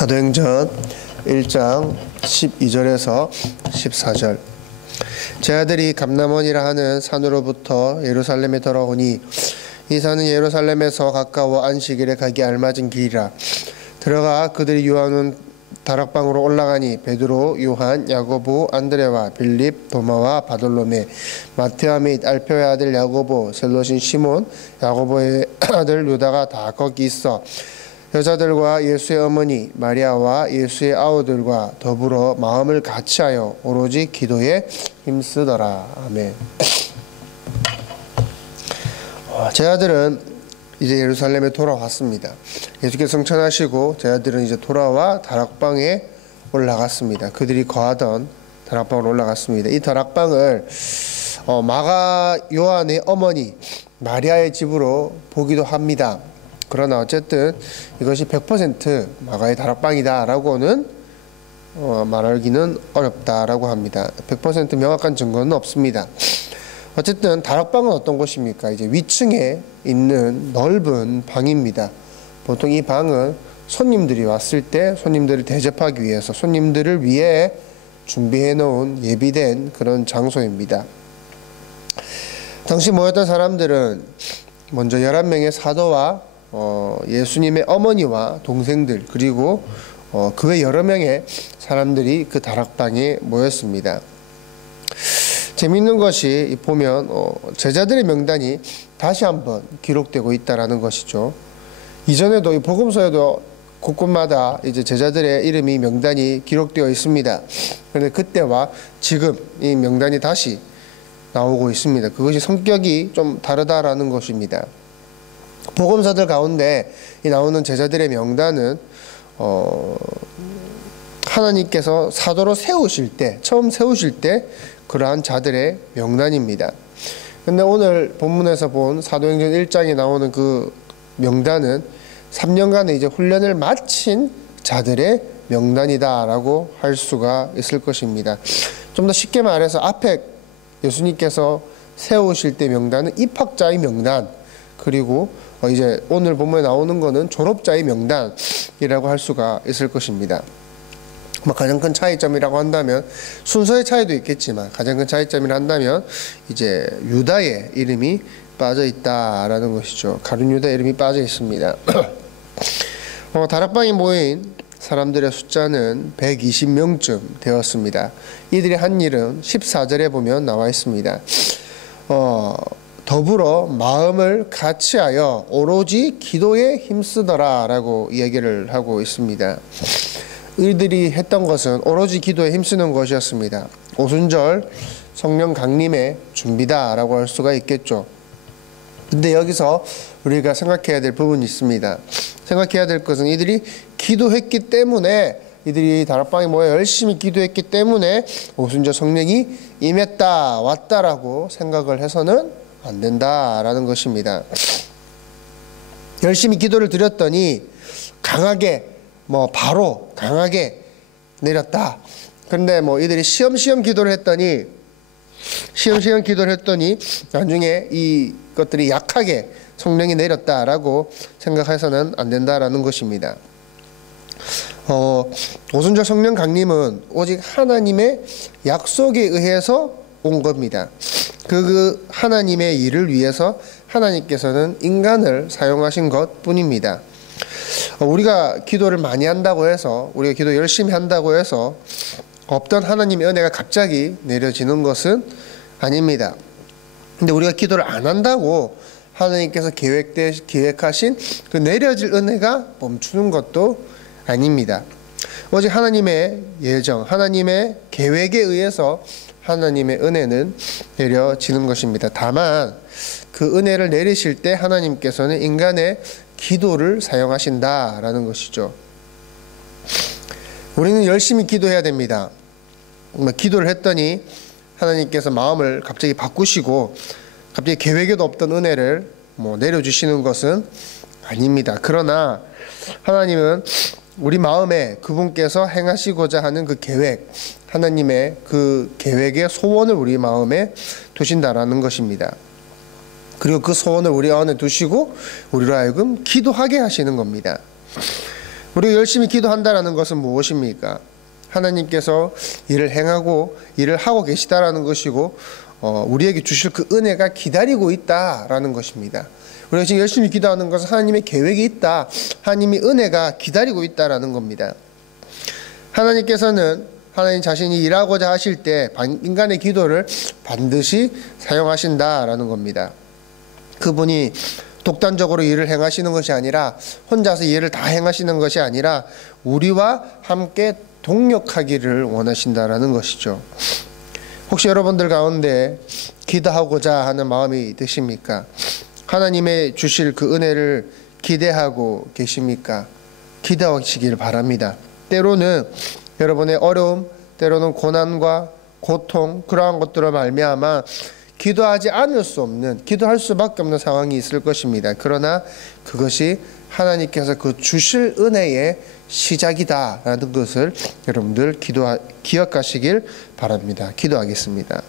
사도행전 1장 12절에서 14절. 제 아들이 감람원이라 하는 산으로부터 예루살렘에 돌아오니 이 산은 예루살렘에서 가까워 안식일에 가기 알맞은 길이라. 들어가 그들이 유하는 다락방으로 올라가니 베드로, 요한, 야고보, 안드레와 빌립, 도마와 바돌로메, 마테아 및 알페오의 아들 야고보, 셀롯인 시몬, 야고보의 아들 유다가 다 거기 있어 여자들과 예수의 어머니 마리아와 예수의 아우들과 더불어 마음을 같이하여 오로지 기도에 힘쓰더라. 아멘. 제 아들은 이제 예루살렘에 돌아왔습니다. 예수께서 승천하시고 제 아들은 이제 돌아와 다락방에 올라갔습니다. 그들이 거하던 다락방으로 올라갔습니다. 이 다락방을 마가 요한의 어머니 마리아의 집으로 보기도 합니다. 그러나 어쨌든 이것이 100% 마가의 다락방이다 라고는 말하기는 어렵다라고 합니다. 100% 명확한 증거는 없습니다. 어쨌든 다락방은 어떤 곳입니까? 이제 위층에 있는 넓은 방입니다. 보통 이 방은 손님들이 왔을 때 손님들을 대접하기 위해서 손님들을 위해 준비해 놓은 예비된 그런 장소입니다. 당시 모였던 사람들은 먼저 11명의 사도와 예수님의 어머니와 동생들 그리고 그 외 여러 명의 사람들이 그 다락방에 모였습니다. 재미있는 것이 보면 제자들의 명단이 다시 한번 기록되고 있다라는 것이죠. 이전에도 이 복음서에도 곳곳마다 이제 제자들의 이름이 명단이 기록되어 있습니다. 그런데 그때와 지금 이 명단이 다시 나오고 있습니다. 그것이 성격이 좀 다르다라는 것입니다. 복음서들 가운데 이 나오는 제자들의 명단은 하나님께서 사도로 세우실 때, 처음 세우실 때 그러한 자들의 명단입니다. 근데 오늘 본문에서 본 사도행전 1장에 나오는 그 명단은 3년간의 이제 훈련을 마친 자들의 명단이다라고 할 수가 있을 것입니다. 좀 더 쉽게 말해서 앞에 예수님께서 세우실 때 명단은 입학자의 명단, 그리고 이제 오늘 본문에 나오는 거는 졸업자의 명단이라고 할 수가 있을 것입니다. 가장 큰 차이점이라고 한다면 순서의 차이도 있겠지만 가장 큰 차이점이라 한다면 이제 유다의 이름이 빠져 있다라는 것이죠. 가룟 유다 이름이 빠져 있습니다. 다락방에 모인 사람들의 숫자는 120명쯤 되었습니다. 이들이 한 일은 14절에 보면 나와 있습니다. 더불어 마음을 같이하여 오로지 기도에 힘쓰더라 라고 이야기를 하고 있습니다. 이들이 했던 것은 오로지 기도에 힘쓰는 것이었습니다. 오순절 성령 강림의 준비다 라고 할 수가 있겠죠. 근데 여기서 우리가 생각해야 될 부분이 있습니다. 생각해야 될 것은 이들이 기도했기 때문에, 이들이 다락방에 모여 열심히 기도했기 때문에 오순절 성령이 임했다, 왔다라고 생각을 해서는 안 된다라는 것입니다. 열심히 기도를 드렸더니 강하게 바로 강하게 내렸다. 그런데 이들이 시험시험 기도를 했더니 나중에 이것들이 약하게 성령이 내렸다라고 생각해서는 안 된다라는 것입니다. 오순절 성령 강림은 오직 하나님의 약속에 의해서 온 겁니다. 그 하나님의 일을 위해서 하나님께서는 인간을 사용하신 것 뿐입니다. 우리가 기도를 많이 한다고 해서, 우리가 기도 열심히 한다고 해서 없던 하나님의 은혜가 갑자기 내려지는 것은 아닙니다. 근데 우리가 기도를 안 한다고 하나님께서 계획하신 그 내려질 은혜가 멈추는 것도 아닙니다. 오직 하나님의 예정, 하나님의 계획에 의해서 하나님의 은혜는 내려지는 것입니다. 다만 그 은혜를 내리실 때 하나님께서는 인간의 기도를 사용하신다라는 것이죠. 우리는 열심히 기도해야 됩니다. 기도를 했더니 하나님께서 마음을 갑자기 바꾸시고 갑자기 계획에도 없던 은혜를 내려주시는 것은 아닙니다. 그러나 하나님은 우리 마음에 그분께서 행하시고자 하는 그 계획, 하나님의 그 계획의 소원을 우리 마음에 두신다라는 것입니다. 그리고 그 소원을 우리 안에 두시고 우리로 하여금 기도하게 하시는 겁니다. 우리가 열심히 기도한다라는 것은 무엇입니까? 하나님께서 일을 행하고 일을 하고 계시다라는 것이고 우리에게 주실 그 은혜가 기다리고 있다라는 것입니다. 우리가 지금 열심히 기도하는 것은 하나님의 계획이 있다, 하나님의 은혜가 기다리고 있다라는 겁니다. 하나님께서는 하나님 자신이 일하고자 하실 때 인간의 기도를 반드시 사용하신다라는 겁니다. 그분이 독단적으로 일을 행하시는 것이 아니라, 혼자서 일을 다 행하시는 것이 아니라 우리와 함께 동력하기를 원하신다라는 것이죠. 혹시 여러분들 가운데 기도하고자 하는 마음이 드십니까? 하나님의 주실 그 은혜를 기대하고 계십니까? 기도하시길 바랍니다. 때로는 여러분의 어려움, 때로는 고난과 고통, 그러한 것들을 말미암아 기도하지 않을 수 없는, 기도할 수밖에 없는 상황이 있을 것입니다. 그러나 그것이 하나님께서 그 주실 은혜의 시작이다라는 것을 여러분들 기억하시길 바랍니다. 기도하겠습니다.